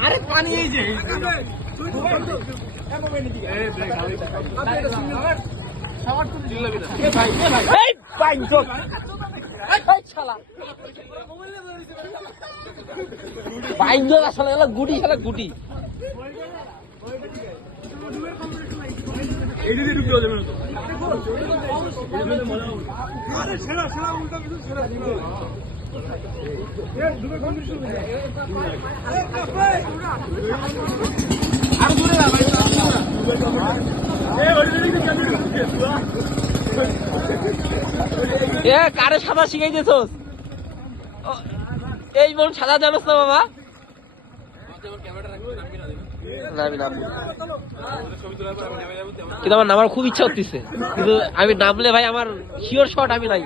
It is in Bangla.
আরে পানি এই যে গুটি শালা গুটি কারে সাদা শিখাইতেছোস এই বল সাদা জানোস না বাবা কিন্তু আমার নামার খুব ইচ্ছা হচ্ছে কিন্তু আমি নামলে ভাই আমার শিওর শট আমি নাই